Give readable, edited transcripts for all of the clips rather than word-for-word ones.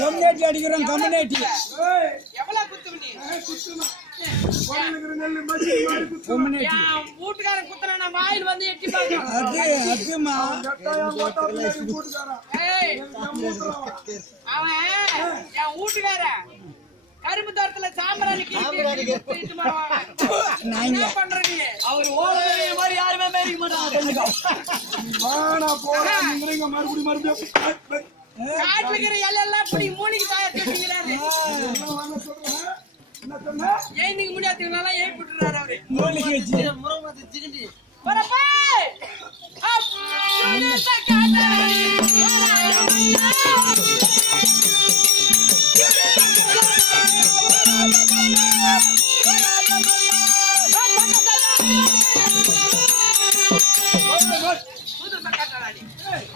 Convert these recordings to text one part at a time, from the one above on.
community அடிக்கிறோம் community எவ்வளவு குத்து நீ கம்யூனிட்டி வீட்டுக்காரன் குத்துனா வாயில் வந்து எட்டி பாக்கும் அதுமா அவன் என் வீட்டுக்காரன் கரும்பு தோட்டத்துல சாம்பிராணி என்ன பண்ற நீ அவர் ஓடுற மாதிரி யாருமே மேரிக்க மாட்டாங்க காட்டுக்கிற எல்லாம் இப்படி மூலிகை தாயத்துக்கிறாரு ஏந்திக்க முடியாதுனால ஏன் விட்டுறாரு அவரு மூலிகை வச்சு வரப்பா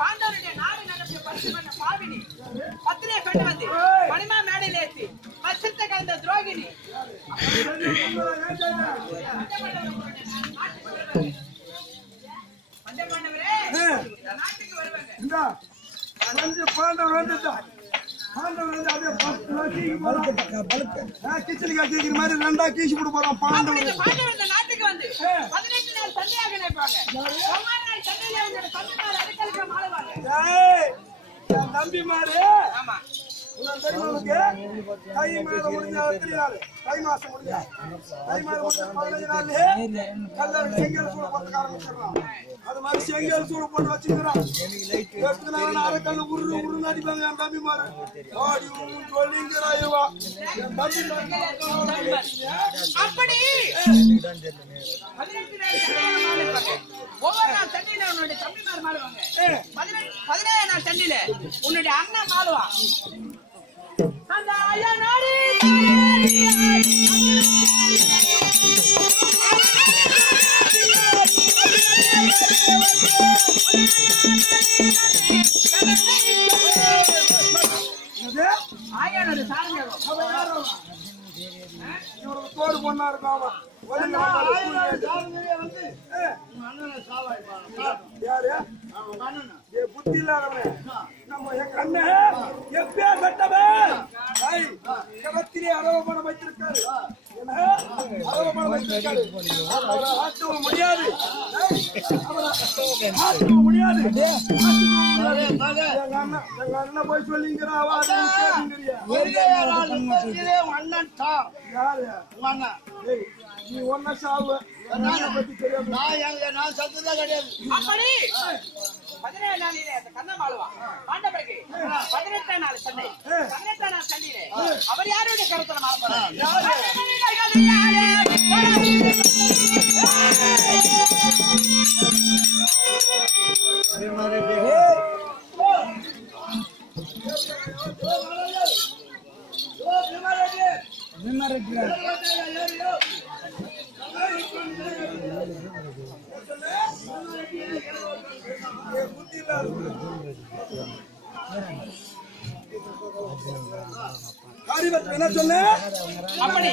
பாண்டவருடைய நாடு நடத்திய பரிசுமன்ன பாவினி பத்திரிகை கொண்டு வந்து மணிமா மேடையில் ஏற்றி பசித்த கலந்த துரோகிணி பண்டவரே இந்த நாட்டுக்கு வருவாங்க நாட்டுக்கு வந்து 18 நாள் சண்டையாக நினைப்பாங்க நம்பி மாறு ஆமா தை மாதம் முடிஞ்ச தை மாசம் முடிஞ்ச தை மாதம் 15 நாள்ல கல்லர் செங்கல் சூடு போட்டு ஆரம்பிச்சிடறான் அது மாதிரி செங்கல் சூடு போட்டு வச்சுக்கிறான் அரைக்கல்ல உருன்னு அடிப்பாங்க என் தம்பி மாறு சொல்லிங்கிறாய்வா என் தம்பி அப்படி ஒவ்வொரு நாள் சண்டையில உன்னுடைய தம்பிமார் மாறுவாங்க 17 நாள் சண்டையில உன்னுடைய அண்ணன் மாறுவான் அந்த ஐயா நாடி ஆயானோட சாரங்க தோடு பொண்ணா இருக்கான் யாரு புத்தி இல்லாதவனே நம்ம என் கண்ணு எப்பயா கட்டவன் கபத்திலே அரவ பணம் வைத்திருக்காரு அரவ பணம் வைத்திருக்காரு அவரை ஆட்டவ முடியாது ஆட்டவ முடியாது எங்க அண்ணன் போய் சொல்லிங்கிறா அண்ணன் தான் யாரு அண்ணன் நீ ஒன்ன சாவு பத்தி தெரியாது நான் சத்ததா கிடையாது அப்படி 17 நாளிலே அந்த கண்ணம் ஆளுவான் பாண்டவருக்கு 18 நாள் சண்டை 18 நாள் சண்டையிலே அவர் யாருடைய கருத்துல மாறப்போறார் என்ன சொன்ன அப்படி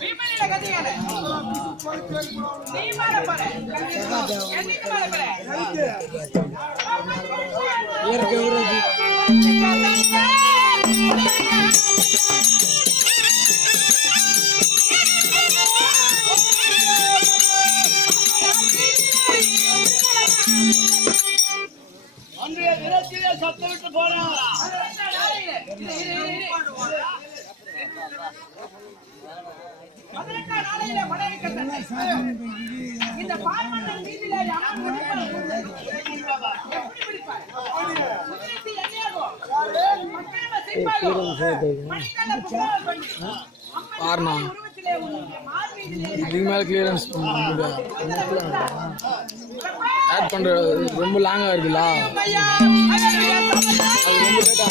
பீமனிட கதிகால நீ மாற போற என்னைக்கு மாற போற இயற்கை உருவாக்கி அன்றைய தினத்திலே சத்தமிட்டு போனாரா இந்த பார்மன்னன் வீதியிலே இதுக்கு மேல கிளியரன்ஸ் ஆட் பண்ற ரொம்ப லாங்கா இருக்குல்ல அது ரொம்ப லேட்டா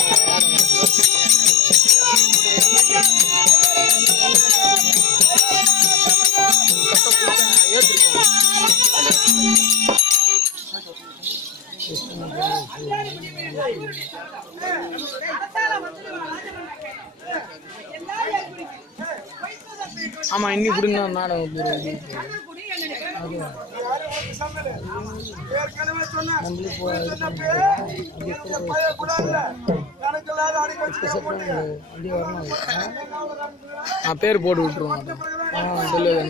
ஆமா இன்னி கொடுங்க நாடகம் சமையல் ஏற்கனவே சொன்னேன் சின்ன பேரு என்னுடைய பையன் கூட இல்ல கணக்கு இல்லாத அடிக்க வச்சு போட்டீங்க பேர் போட்டு விட்டுருவோம் சொல்லுது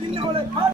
இன்னும்